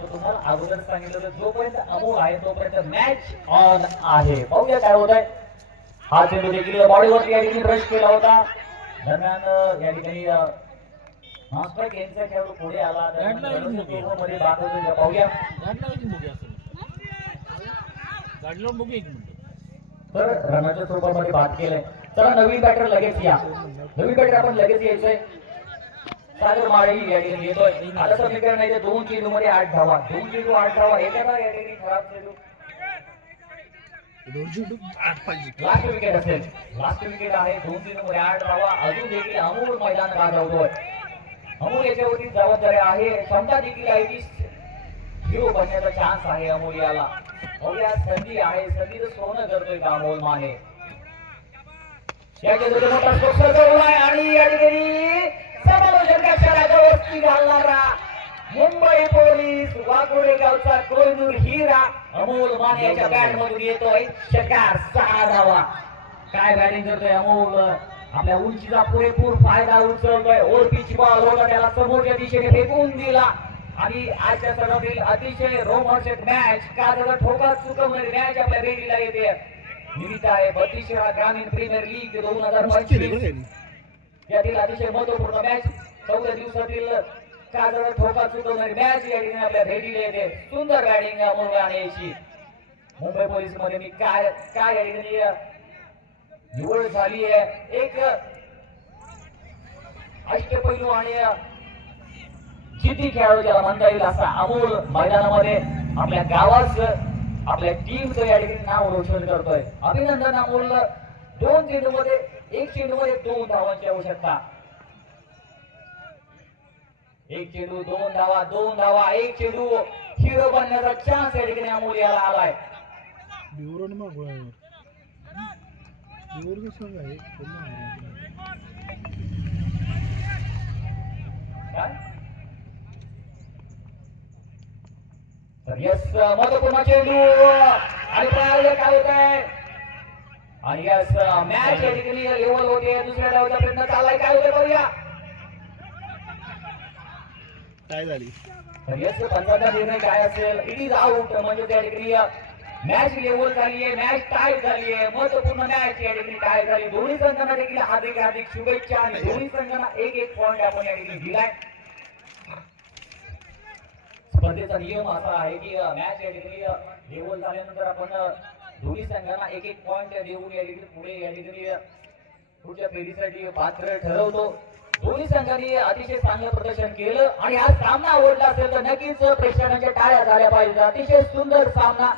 होतो तुम्हाला अगोदर सांगितलं होतं जोपर्यंत अमोल आहे तोपर्यंत मॅच ऑन आहे. पाहूया काय होत आहे. हा चेंडू देखील बॉडीवरती या ठिकाणी ब्रश केला होता. दरम्यान या ठिकाणी मास्टर गेमचा खेळाडू पुढे आला मध्ये बाद होतो. पाहूया तर रनाच्या स्वरूपामध्ये बाद केलंय. चला नवीन बॅटर लगेच या. नवीन बॅटर आपण लगेच यायचंय. सागर माळी या ठिकाणी येतोय. आता समीकरण आहे 2 चेंडू मध्ये 8 धावा. 2 चेंडू 8 धावा. एखादा या ठिकाणी खराब चेंडू लास्ट विकेट असेल. लास्ट विकेट आहे. 2 चेंडू मध्ये 8 धावा. अजून देखील अमोल मैदान गाजवतोय. अमोल याच्यावरती जबाबदारी आहे. क्षमता देखील आहे की हिरो बनण्याचा चान्स आहे अमोल याला. या संधी आहे. संधीचं सोनं करतोय का अमोल माने. याच्यामध्ये मोठा स्ट्रोक आहे आणि या ठिकाणी समालोचन कक्षाच्या वरती घालणारा मुंबई पोलीस वाकोडे गावचा कोहिनूर हिरा अमोल माने याच्या बॅट मधून येतोय. षटकार 6 धावा. काय बॅटिंग करतोय अमोल. आपल्या उंचीचा पुरेपूर फायदा उचलतोय. ओळखीची बॉल होता त्याला समोरच्या दिशेने फेकून दिला आणि आजच्या सत्रातील अतिशय रोमांचक मॅच का त्याचा ठोका चुकवणारी मॅच आपल्या भेटीला येते. निमित्त आहे 32वा ग्रामीण प्रीमियर लीग 2025 यातील अतिशय महत्वपूर्ण मॅच. 14 दिवसातील का त्याचा ठोका चुकवणारी मॅच या ठिकाणी आपल्या भेटीला येते. सुंदर बॅटिंग अमोल मानेची. मुंबई पोलीस मध्ये मी काय या ठिकाणी निवड झाली आहे. एक अष्टपैलू आणि जिद्दी खेळाडू ज्याला म्हणता येईल असा अमोल मैदानामध्ये आपल्या गावाचं आपल्या टीमचं या ठिकाणी नाव रोशन करतोय. अभिनंदन अमोल. 2 चेंडू मध्ये 1 चेंडू मध्ये 2 धावांची आवश्यकता. 1 चेंडू 2 धावा. 2 धावा 1 चेंडू. हिरो बनण्याचा चान्स या ठिकाणी अमोल याला आलाय. यस महत्वपूर्ण चेंडू आणि पाहायला काय होत आहे. आणि यस मॅच या ठिकाणी लेवल होते. दुसऱ्या डावाचा प्रयत्न चाललाय. काय होतं बघूया. काय झाली यस पंचाचा निर्णय काय असेल. It is out. म्हणजे त्या ठिकाणी मॅच लेवल झाली आहे. मॅच टाय झाली आहे. महत्वपूर्ण मॅच या ठिकाणी टाय झाली. दोन्ही संघांना देखील हार्दिक शुभेच्छा आणि दोन्ही संघांना 1-1 पॉईंट आपण या ठिकाणी दिलाय. स्पर्धेचा नियम असा आहे की मॅच या ठिकाणी लेवल झाल्यानंतर आपण दोन्ही संघांना 1-1 पॉईंट देऊन या ठिकाणी पुढे या ठिकाणी पुढच्या फेरीसाठी पात्र ठरवतो. दोन्ही संघांनी अतिशय चांगलं प्रदर्शन केलं आणि हा सामना आवडला असेल तर नक्कीच प्रेक्षकांच्या टाळ्या झाल्या पाहिजे. अतिशय सुंदर सामना